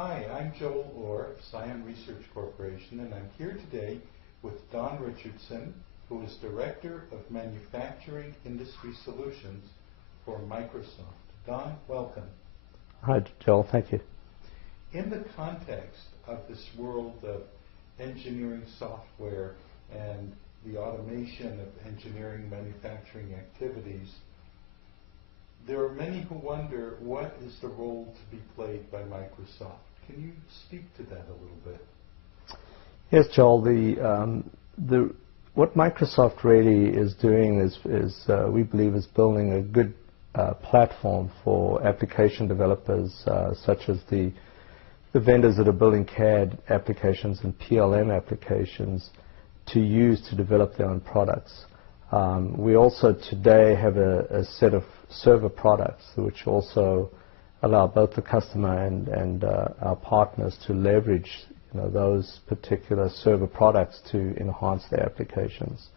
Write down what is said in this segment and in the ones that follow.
Hi, I'm Joel Orr of Scion Research Corporation, and I'm here today with Don Richardson, who is Director of Manufacturing Industry Solutions for Microsoft. Don, welcome. Hi, Joel. Thank you. In the context of this world of engineering software and the automation of engineering manufacturing activities, there are many who wonder what is the role to be played by Microsoft. Can you speak to that a little bit? Yes, Joel. What Microsoft really is doing is we believe is building a good platform for application developers such as the vendors that are building CAD applications and PLM applications to use to develop their own products. We also today have a set of server products which also allow both the customer and our partners to leverage those particular server products to enhance their applications.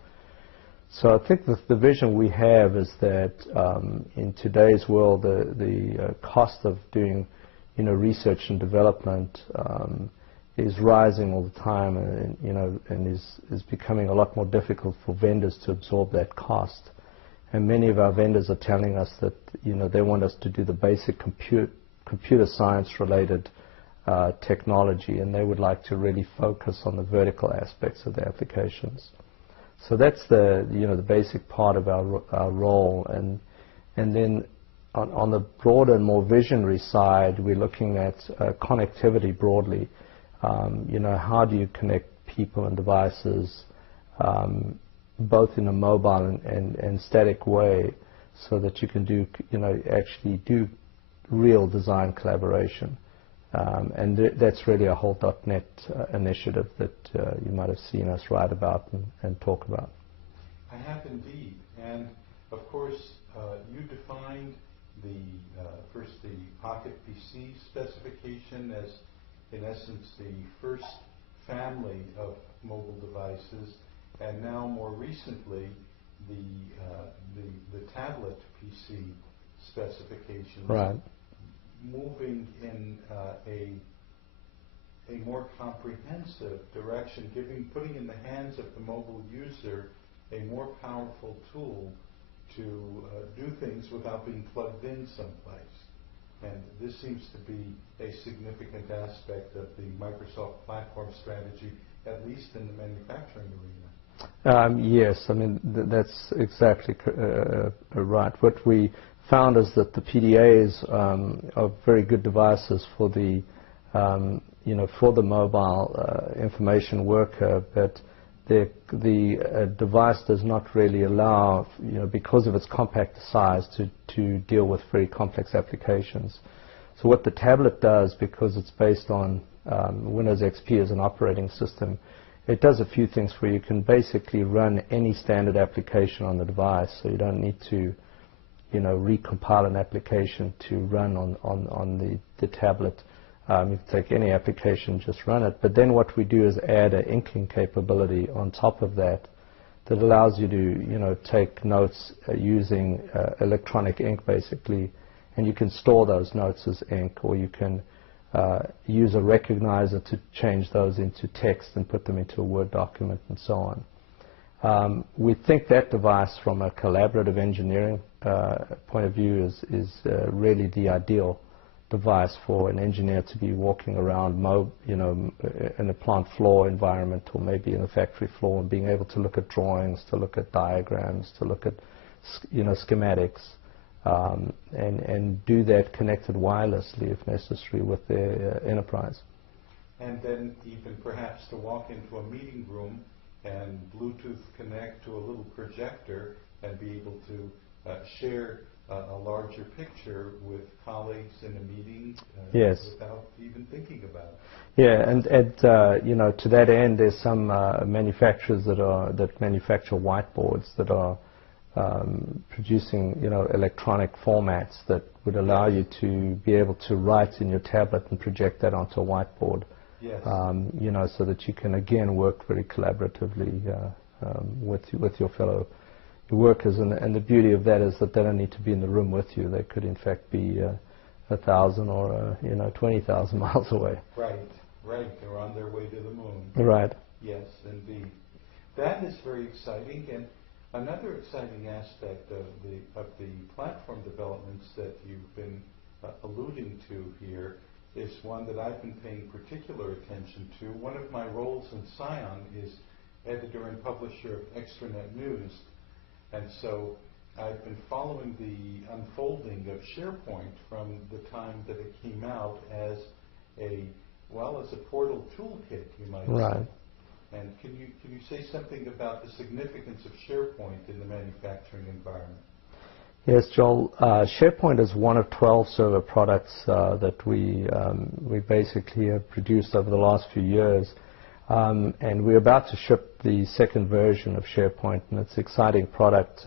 So I think the vision we have is that in today's world, the cost of doing research and development is rising all the time, and is becoming a lot more difficult for vendors to absorb that cost. And many of our vendors are telling us that they want us to do the basic computer science related technology, and they would like to really focus on the vertical aspects of the applications. So that's the basic part of our role, and then on the broader and more visionary side, we're looking at connectivity broadly. How do you connect people and devices both in a mobile and static way, so that you can do actually do real design collaboration, and that's really a whole .NET initiative that you might have seen us write about and talk about. I have indeed, and of course you defined first the Pocket PC specification as in essence the first family of mobile devices, and now more recently the tablet PC specifications, right, moving in a more comprehensive direction, putting in the hands of the mobile user a more powerful tool to do things without being plugged in someplace. And this seems to be a significant aspect of the Microsoft platform strategy, at least in the manufacturing arena. Yes, I mean that's exactly right. What we found is that the PDAs are very good devices for the for the mobile information worker, but the device does not really allow, because of its compact size, to deal with very complex applications. So what the tablet does, because it's based on Windows XP as an operating system, it does a few things where you can basically run any standard application on the device, so you don't need to recompile an application to run on the tablet. You can take any application, just run it. But then what we do is add an inking capability on top of that allows you to take notes using electronic ink basically, and you can store those notes as ink, or you can use a recognizer to change those into text and put them into a Word document and so on. We think that device, from a collaborative engineering point of view, is really the ideal device for an engineer to be walking around in a plant floor environment, or maybe in a factory floor, and being able to look at drawings, to look at diagrams, to look at schematics, and do that connected wirelessly if necessary with their enterprise. And then even perhaps to walk into a meeting room and Bluetooth connect to a little projector and be able to share a larger picture with colleagues in a meeting yes, without even thinking about it. Yeah, and to that end, there's some manufacturers that manufacture whiteboards that are producing electronic formats that would allow you to be able to write in your tablet and project that onto a whiteboard. Yes. So that you can again work very collaboratively with your fellow workers, and the beauty of that is that they don't need to be in the room with you. They could in fact be 1,000 or 20,000 miles away. Right, right. They're on their way to the moon. Right. Yes, indeed. That is very exciting. And another exciting aspect of the platform developments that you've been alluding to here is one that I've been paying particular attention to. One of my roles in Scion is editor and publisher of Extranet News. And so I've been following the unfolding of SharePoint from the time that it came out as a portal toolkit, you might say. And can you say something about the significance of SharePoint in the manufacturing environment? Yes, Joel. SharePoint is one of 12 server products that we basically have produced over the last few years. And we're about to ship the second version of SharePoint, and it's an exciting product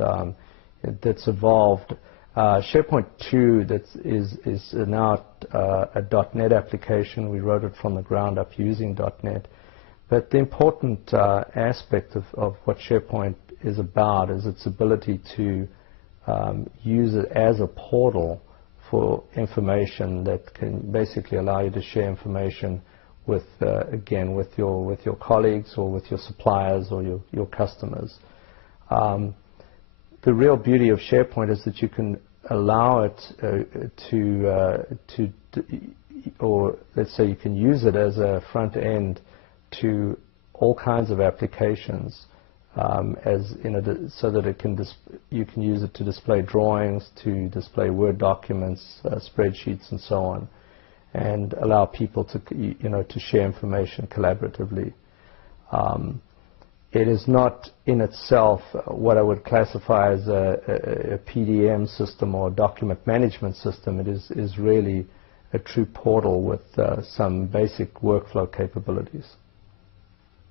that's evolved. SharePoint 2 is now a .NET application. We wrote it from the ground up using .NET. But the important aspect of what SharePoint is about is its ability to use it as a portal for information that can basically allow you to share information with, again, with your colleagues or with your suppliers or your customers. The real beauty of SharePoint is that you can allow it or let's say you can use it as a front end to all kinds of applications, so that you can use it to display drawings, to display Word documents, spreadsheets, and so on, and allow people to share information collaboratively. It is not in itself what I would classify as a PDM system or document management system. It is really a true portal with some basic workflow capabilities.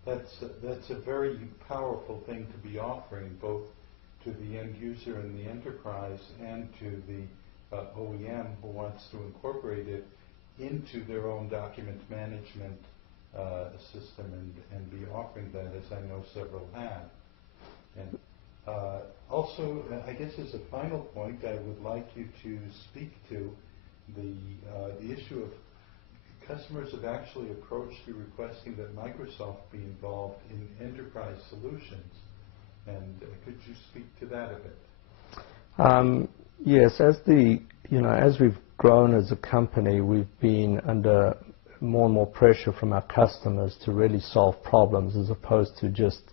That's a very powerful thing to be offering, both to the end user in the enterprise and to the OEM who wants to incorporate it into their own document management system and be offering that, as I know several have. And also, I guess as a final point, I would like you to speak to the issue of customers have actually approached you requesting that Microsoft be involved in enterprise solutions. And could you speak to that a bit? Yes, as we've grown as a company, we've been under more and more pressure from our customers to really solve problems as opposed to just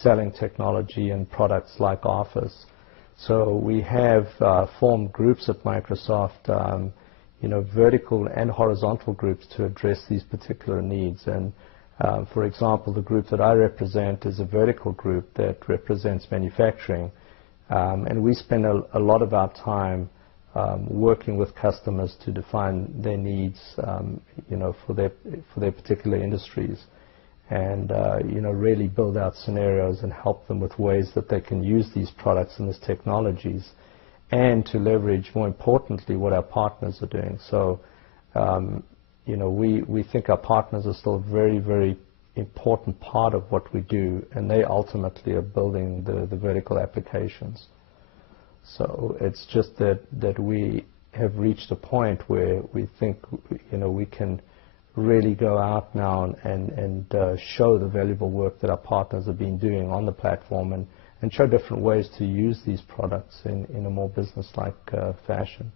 selling technology and products like Office. So we have formed groups at Microsoft, vertical and horizontal groups to address these particular needs. And for example, the group that I represent is a vertical group that represents manufacturing. And we spend a lot of our time working with customers to define their needs, for their particular industries, and really build out scenarios and help them with ways that they can use these products and these technologies, and to leverage, more importantly, what our partners are doing. So, we think our partners are still a very, very important part of what we do, and they ultimately are building the vertical applications. So it's just that we have reached a point where we think we can really go out now and show the valuable work that our partners have been doing on the platform, and show different ways to use these products in a more business-like fashion.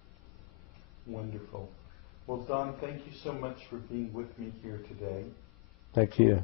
Wonderful. Well, Don, thank you so much for being with me here today. Thank you.